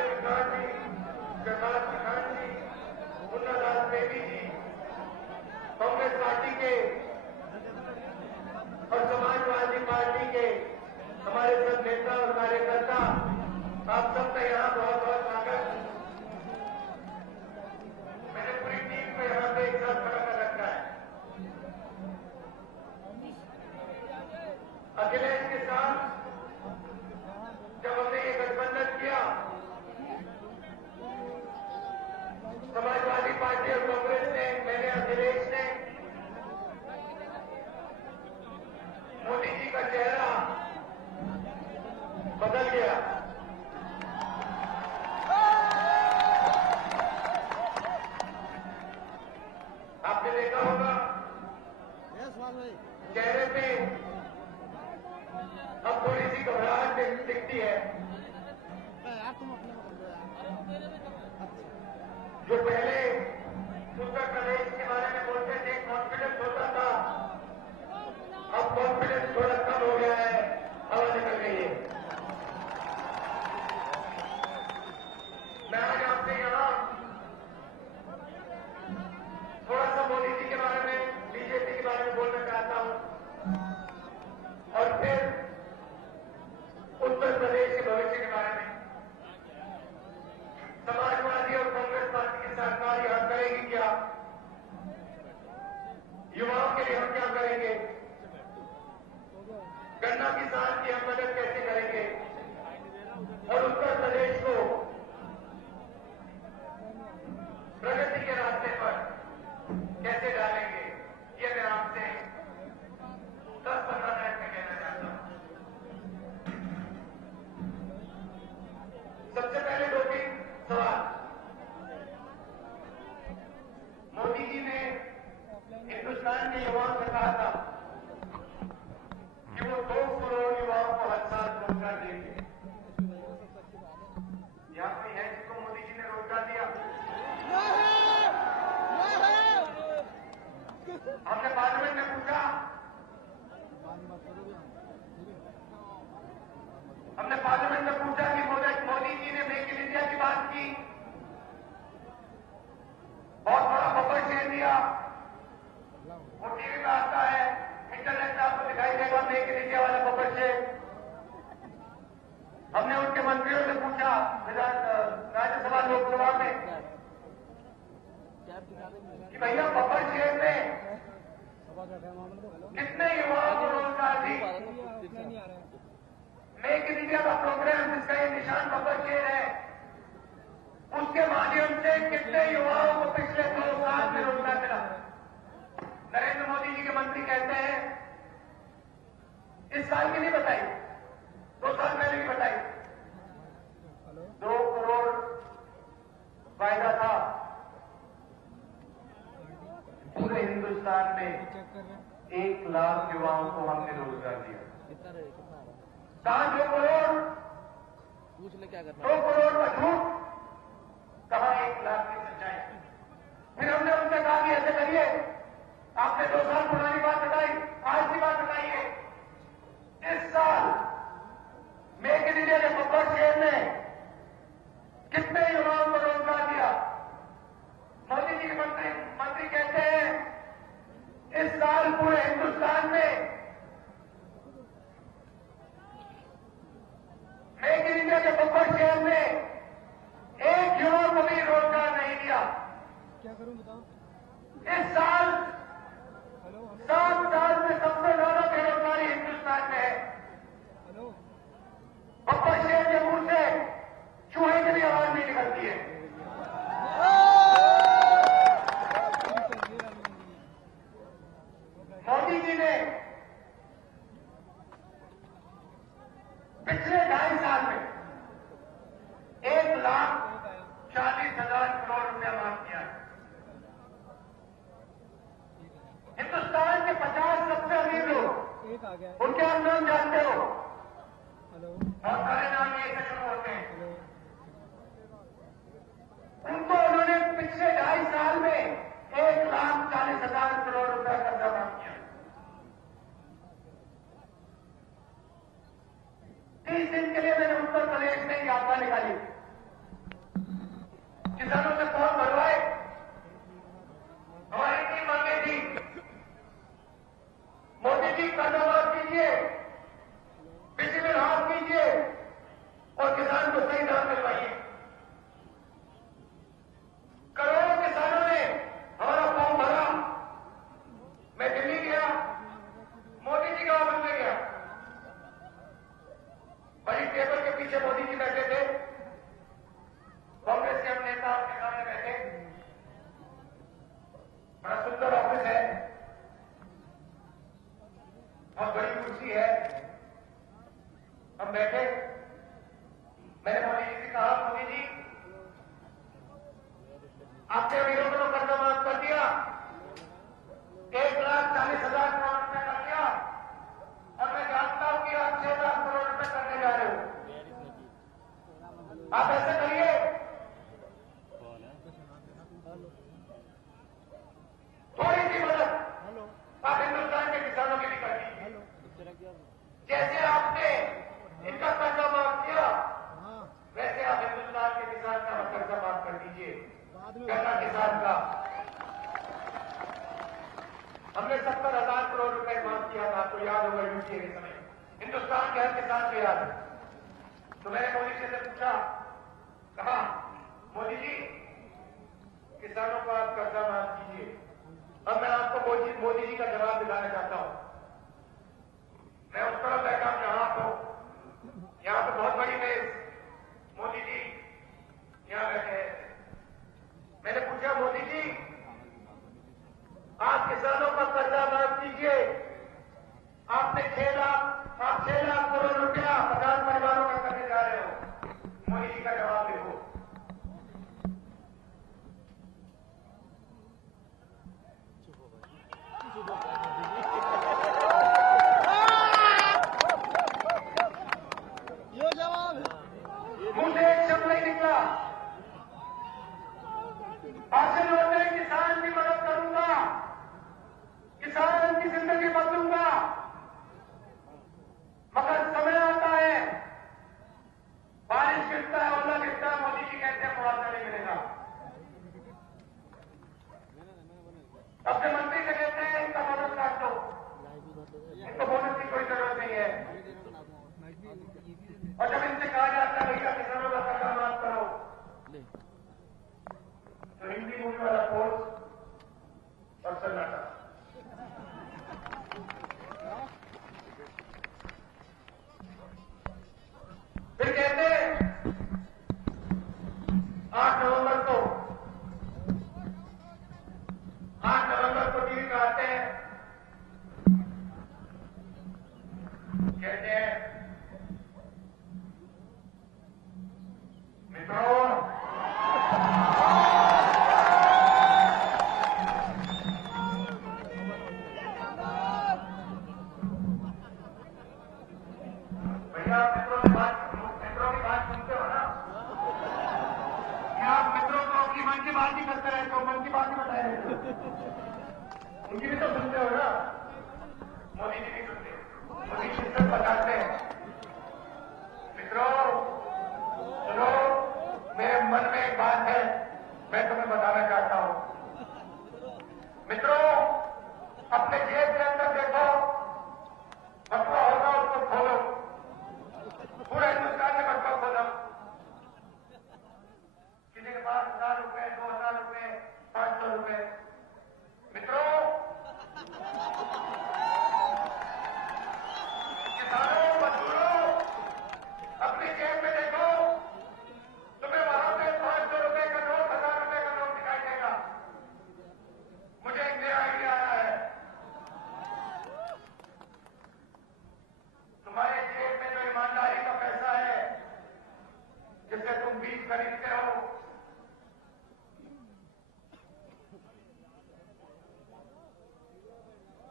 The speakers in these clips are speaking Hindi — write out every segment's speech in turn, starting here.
प्रसाद जी, प्रकाश किसान जी, मुन्ना लाल बेबी जी, कांग्रेस पार्टी के और समाजवादी पार्टी के हमारे सब नेता और कार्यकर्ता, आप सबका यहाँ बहुत बहुत स्वागत। मैंने पूरी टीम को यहाँ पे एक साथ खड़ा कर रखा है। अखिलेश के साथ जब हमने ये गठबंधन किया, समाजवादी पार्टी और कांग्रेस ने, मैंने, अखिलेश ने, मोदी जी का चेहरा बदल गया। आपने देखा होगा चेहरे पे अब थोड़ी सी घबराहट दिखती है। जो पहले उत्तर प्रदेश के बारे में बोलते थे, कॉन्फिडेंस होता था, अब कॉन्फिडेंस थोड़ा कम हो गया है, हवा निकल गई है। मैं आज आपसे यहाँ थोड़ा सा मोदी जी के बारे में, बीजेपी के बारे में बोलना चाहता हूँ और फिर उत्तर प्रदेश के भविष्य के बारे में। समाजवादी और कांग्रेस पार्टी की सरकार यहां करेगी क्या? युवाओं के लिए हम क्या करेंगे? गन्ना किसान की हम मदद कैसे करेंगे? और उत्तर प्रदेश को प्रगति के रास्ते पर कैसे डालेंगे? ये मैं आपसे 10-15 मिनट में कहना चाहता हूं। सबसे पहले 2-3 सवाल। मोदी जी ने हिंदुस्तान के युवाओं से कहा था कि वो 2 करोड़ युवाओं को हर साल रोजगार देंगे। यहाँ पे है जिसको मोदी जी ने रोजगार दिया? हमने पार्लियामेंट में पूछा, कि मोदी जी ने मेक इन इंडिया की बात की, बहुत बड़ा बफर शेयर दिया, वो टीवी में आता है, इंटरनेट में आपको दिखाई देगा मेक इन इंडिया वाला बफर शेयर। हमने उनके मंत्रियों से पूछा राज्यसभा लोकसभा में कि भैया बफर शेयर में कितने युवाओं को रोजगार दी? मेक इन इंडिया का प्रोग्राम जिसका ये निशान बफर शेयर है, उसके माध्यम से कितने युवाओं को पिछले 2 साल में रोजगार मिला? नरेंद्र मोदी जी के मंत्री कहते हैं इस साल की नहीं बताई, 2 साल पहले की बताई। 2 करोड़ वायदा था, पूरे हिंदुस्तान में 1 लाख युवाओं को हमने रोजगार दिया। कहां 2 करोड़? पूछ ले क्या करना। 2 करोड़ का झूठ, कहां 1 लाख की सच्चाई? फिर हमने उनसे कहा कि ऐसे करिए, आपने 2 साल पुरानी बात बताई, आज की बात बताइए। इस साल मेक इन इंडिया के बफर शेयर ने कितने युवाओं को रोजगार दिया? मोदी जी के मंत्री कहते हैं इस साल पूरे हिंदुस्तान में मेक इन इंडिया के बफर शेयर ने 1 युवा को भी रोजगार नहीं दिया। क्या करूं बताओ? इस साल 7 साल में सबसे ज्यादा बेरोजगारी हिंदुस्तान में है। बफर शेयर के मुंह से चूहे की भी आवाज नहीं निकलती है। मोदी जी ने पिछले 2.5 साल में 1,40,000 करोड़ रुपया माफ किया है। आप ऐसे करिए, थोड़ी सी मदद आप हिंदुस्तान के किसानों की भी कर दीजिए। जैसे आपने इनका कर्जा माफ किया, वैसे आप हिंदुस्तान के किसान का कर्जा माफ कर दीजिए। गन्ना किसान का हमने 70,000 करोड़ रुपए माफ किया था, आपको याद होगा यूपीए के समय, हिंदुस्तान के हर किसान को याद है। तो मैंने मोदी जी से पूछा, कहा मोदी जी किसानों को आप कर्जा माफ कीजिए। अब मैं आपको मोदी जी का जवाब दिलाना चाहता हूं। मैं उस तरफ बैठा हूं जहां आप हो, यहां पर बहुत बड़ी मेज, मोदी जी यहां बैठे हैं। मैंने पूछा मोदी जी आप किसानों का कर्जा माफ कीजिए, आपने 6 लाख करोड़ रुपया 50 परिवारों का करने जा रहे हो। मोदी जी का जवाब देखो। मुझे एक शब्द नहीं निकला, हासिल होते किसान की मदद करूंगा, किसान की जिंदगी बदलूंगा, मगर समय आता है, बारिश गिरता है, ओला गिरता है, मोदी जी कहते हैं मुआवजा नहीं मिलेगा। अपने मंत्री से कहते हैं इनका बोनस काट दो, इनको बोनस की कोई जरूरत नहीं है। और जब इनसे कहा जाता है भैया किसानों का कर्जा माफ करो, तो हिंदी मूवी वाला कोर्स और सन्नाटा। फिर कहते हैं 8 नवंबर को टीवी पे आते हैं, कहते हैं मित्रों भैया मित्रों की बात सुनते हो ना, आप मित्रों को अपनी मन की बात ही करते रहते हो, मन की बात ही बताए रहते हो, उनकी भी तो सुनते हो ना। मोदी जी भी सुनते हो, मोदी जी सब बताते हैं। मित्रों सुनो, मेरे मन में एक बात है, मैं तुम्हें बताना चाहता हूं। मित्रों अपने जेब के अंदर देखो, बटुआ होगा उसको खोलो, पूरा हिंदुस्तान में बटुआ खोला, किसी के पास 1,000 रुपए, 2,000 रुपए, 500 रुपए। मित्रों किसानों मजदूरों अपनी जेब में देखो, तुम्हें वहां पे 500 रुपए का नोट, 1,000 रुपए का नोट दिखाई देगा। मुझे एक नया आइडिया आया है, तुम्हारे जेब में जो ईमानदारी का पैसा है, जिससे तुम बीज खरीदते हो,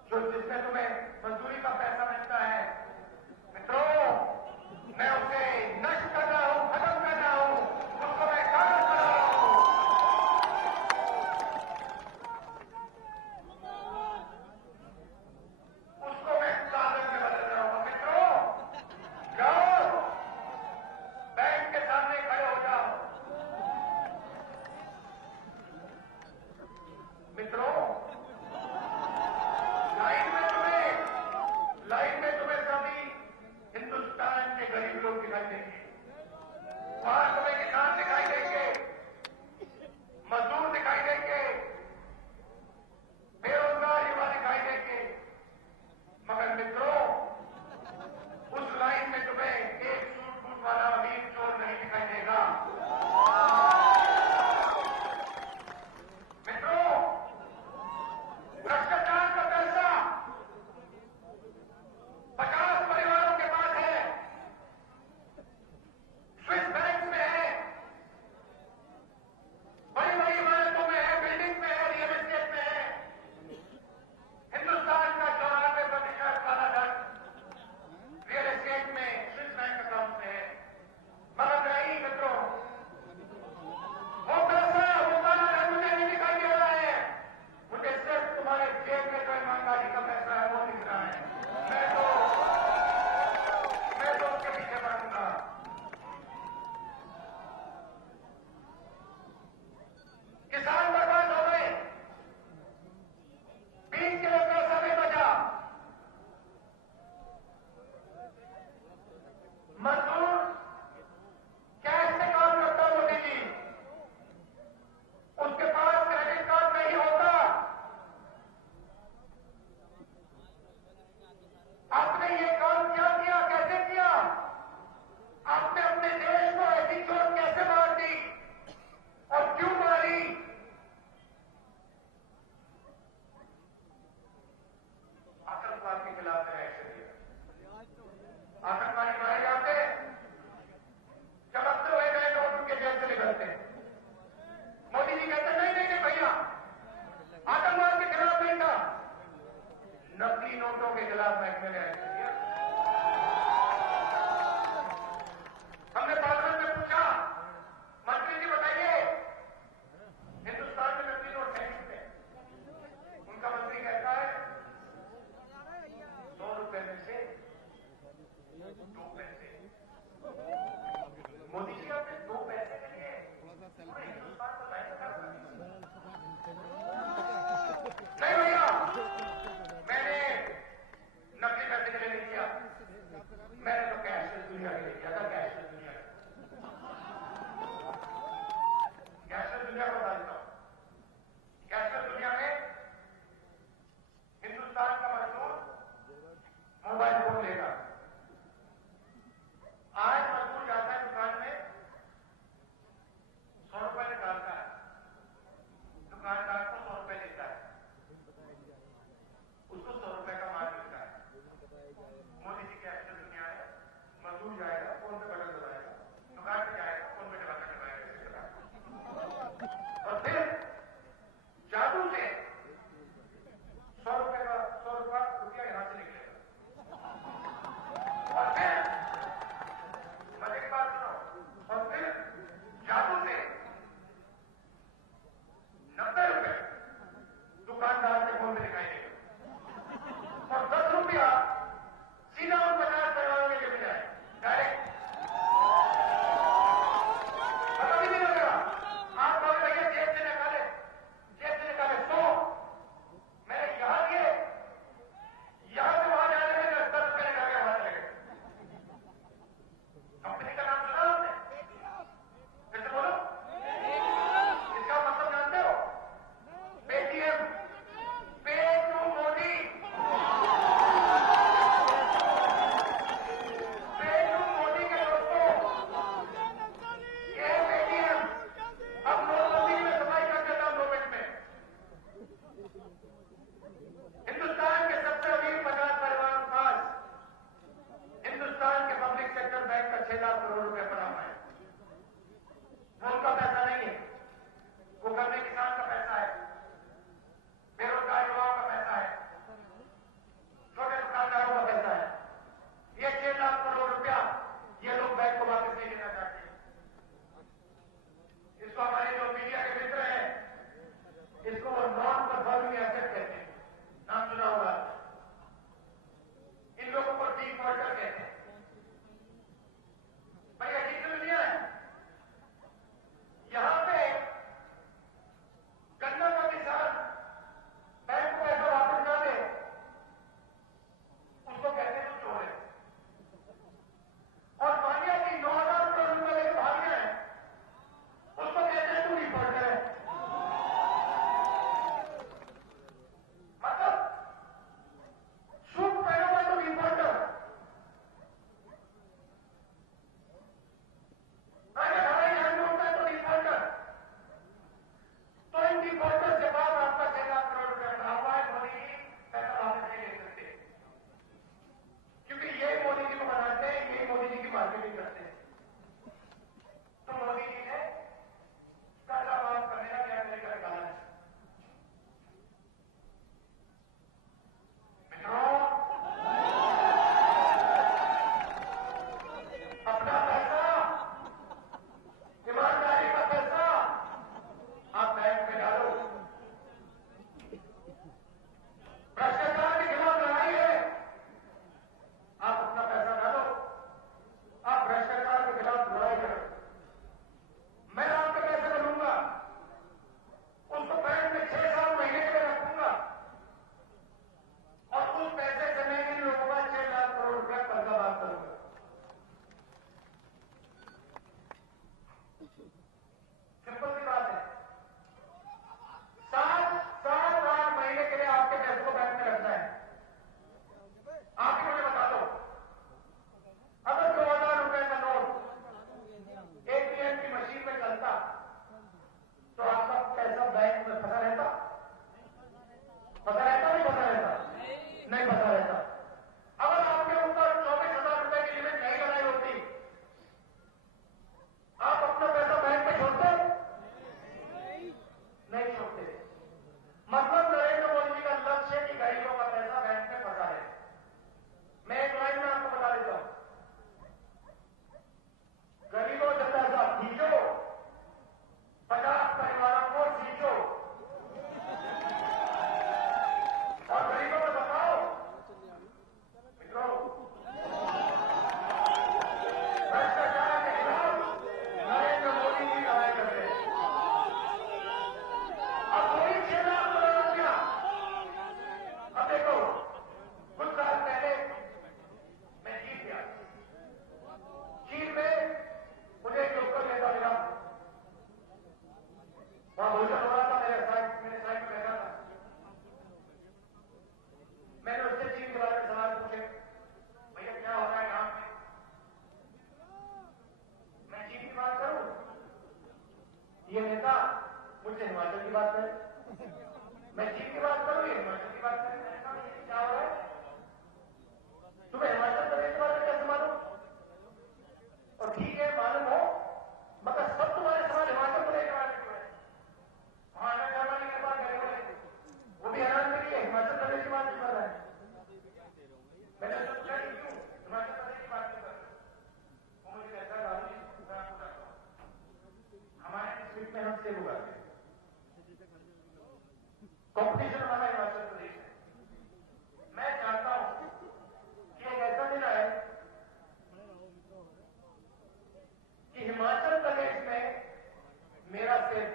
जो जिसमें तुम्हें मजदूरी का पैसा मिलता है, मित्रों मैं उसे नष्ट कर रहा हूं, खत्म कर रहा हूं, उसको मैं कागज बना रहा हूं। उसको मैं कागज में बदल रहा हूं। मित्रों जाओ बैंक के सामने खड़े हो जाओ, वहां भोजन हो रहा था, मेरे साइड में बैठा था। मैंने उससे चीन के बारे में सवाल पूछे, भैया क्या हो रहा है यहाँ पे, मैं चीन की बात करूं, ये नेता मुझसे हिमाचल की बात करे, मैं चीन की बात करूं, ये हिमाचल की बात करे। मैंने कहा ये क्या हो रहा है, तुम्हें हिमाचल प्रदेश के बारे में कैसे मालूम? और ठीक है मालूम हो, मगर सब तुम्हारे सवाल हिमाचल प्रदेश के बारे में क्यों है? वहां आने जाने के बाद गए बोले, वो भी हैरान के लिए हिमाचल प्रदेश की बात कर रहा है। मैंने उससे पूछा कि क्यों हिमाचल प्रदेश की बात कर रहे हो? वो मुझे कहता है हमारे डिस्ट्रिक्ट में हम सेब उगाते हैं, कॉम्पिटिशन हमारा हिमाचल प्रदेश है। मैं चाहता हूं कि एक ऐसा दिन आए कि हिमाचल प्रदेश में मेरा सेब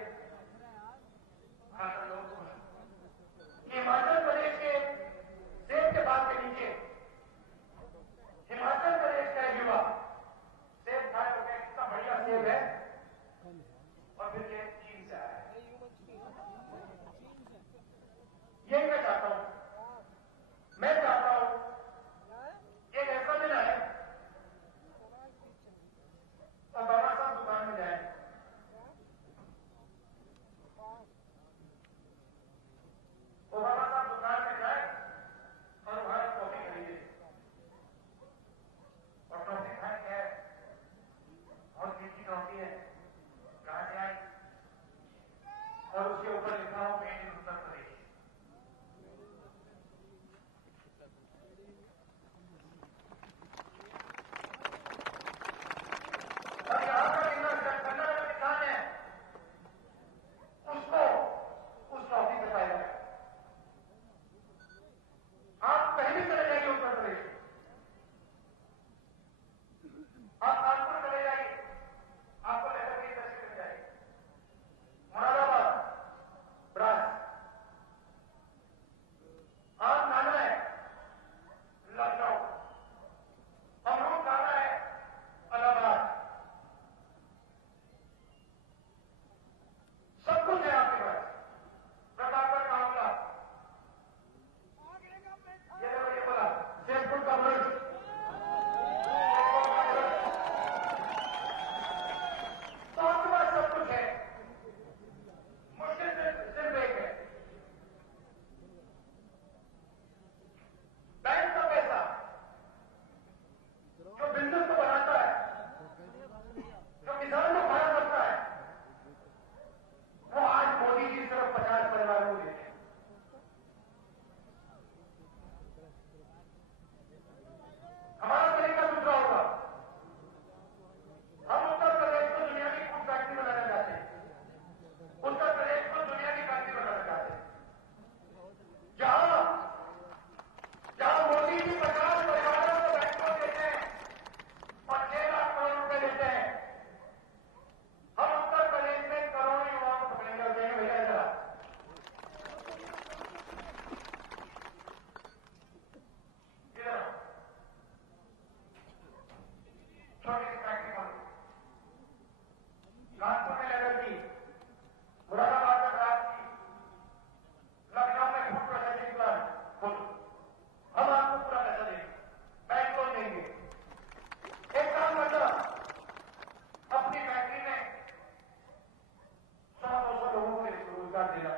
खाता लोग, कि हिमाचल प्रदेश के सेब के बाग के नीचे हिमाचल प्रदेश का युवा सेब खाए हो गया, कितना बढ़िया सेब है, और फिर ये चीन से आया है। यही मैं चाहता हूं, मैं चाहता हूं एक ऐसा दिन आए और बाबा साहब दुकान में जाए, और बाबा साहब दुकान में जाए और वहां कॉफी खरीदे, और टॉफी खाए क्या है, बहुत मीठी टॉफी है, कहां से आई, और उसके ऊपर लिखा हो मेड इन उत्तर प्रदेश। और यहां का गन्ना का किसान है, उसको उस टॉफी से फायदा है। आप कहीं भी चले जाइए उत्तर प्रदेश, आप कानपुर चले जाइए, आपको लेकर की तस्वीर मिल जाएगी, मुरादाबाद, ब्रास, आम खाना है लखनऊ, अमरूद खाना है इलाहाबाद, सब कुछ है आपके पास। प्रतापगढ़ का आंवला, ये बोला जयपुर का मिर्च, तो आपके पास सब कुछ है। मुश्किल सिर्फ एक है, बैंक का पैसा जो बिजनेस को बनाता है, जो किसान को खड़ा करता है, वो आज मोदी जी सिर्फ 50 परिवारों को देते हैं। हमारा तरीका दूसरा होगा, हम उत्तर प्रदेश को दुनिया की फूड फैक्ट्री बनाना चाहते हैं, उत्तर प्रदेश को दुनिया की फैक्ट्री बनाना चाहते हैं, जहां जहां मोदी जी 50 परिवारों को बैंकों देते हैं और 6 लाख करोड़ रुपए देते हैं, हम उत्तर प्रदेश में करोड़ों युवाओं को पकड़ेंगे और कहेंगे भैया इधर आओ, इधर आओ, छोटी सी फैक्ट्री खोलो, कानपुर में लेदर की, मुरादाबाद में ग्लास की, लखनऊ में फूड प्रोसेसिंग प्लांट खोलो, हम आपको पूरा पैसा देंगे, बैंक लोन देंगे। एक काम करना, अपनी फैक्ट्री में 100-200 लोगों को रोजगार देना,